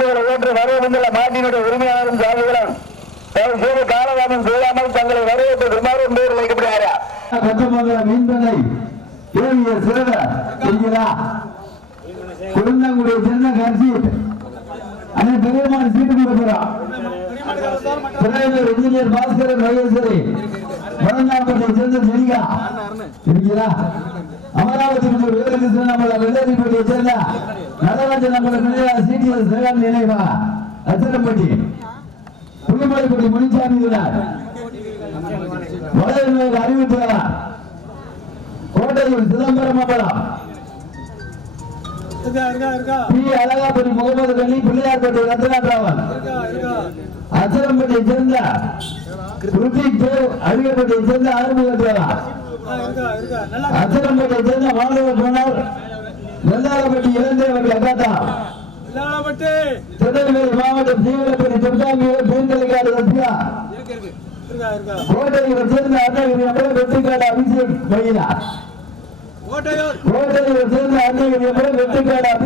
பந்தயங்களை ஏற்று வரவேண்டுள்ள மாட்டினுடைய உரிமையாளரும் சாதிகளும் தயவு காலதாமம் செய்யாமல் தங்களை வரவேற்று திருமாவும் பேர் வைக்கப்படுகிறார்? மீன்பனை கேவிய சிறத சரிங்களா குழந்தைங்களுடைய சின்ன கரிசி அதே பெரியமான சீட்டு கொடுக்கிறோம் இன்ஜினியர் பாஸ்கரன் மகேஸ்வரி வடநாட்டை சேர்ந்த ஜெனிகா சரிங்களா அமராவதி வேலுகிருஷ்ணன் நம்மள வெள்ளரிப்பட்டியை சேர்ந்த சிடிஎஸ் சேகர் நினைவா? அச்சரம்பட்டி புலிமலைப்பட்டி முனிசாமி வடநூர் அறிவிப்பாளர் கோட்டையில் சிதம்பரம் அம்பலம் பி. அழகாபுரி முகமது கலி பிள்ளையார்பட்டி ரத்னாராவன் அச்சரம்பட்டியை சேர்ந்த ருத்திக் தேவ் அழியப்பட்டியை சேர்ந்த ஆறுமுக தேவா. அச்சரம்பட்டியை சேர்ந்த மாணவர் போனார் நெல்லாரப்பட்டி இளந்தேவன் அக்காத்தா திருநெல்வேலி மாவட்டம் தீவிரப்பட்டி துர்காமியில் பெண்களுக்கான ரத்தியா. கோட்டையில் சேர்ந்த அருணகிரி அம்பலம் வெற்றிக்காடு அபிஷேக் கோட்டையில் சேர்ந்த வெற்றிக்காடு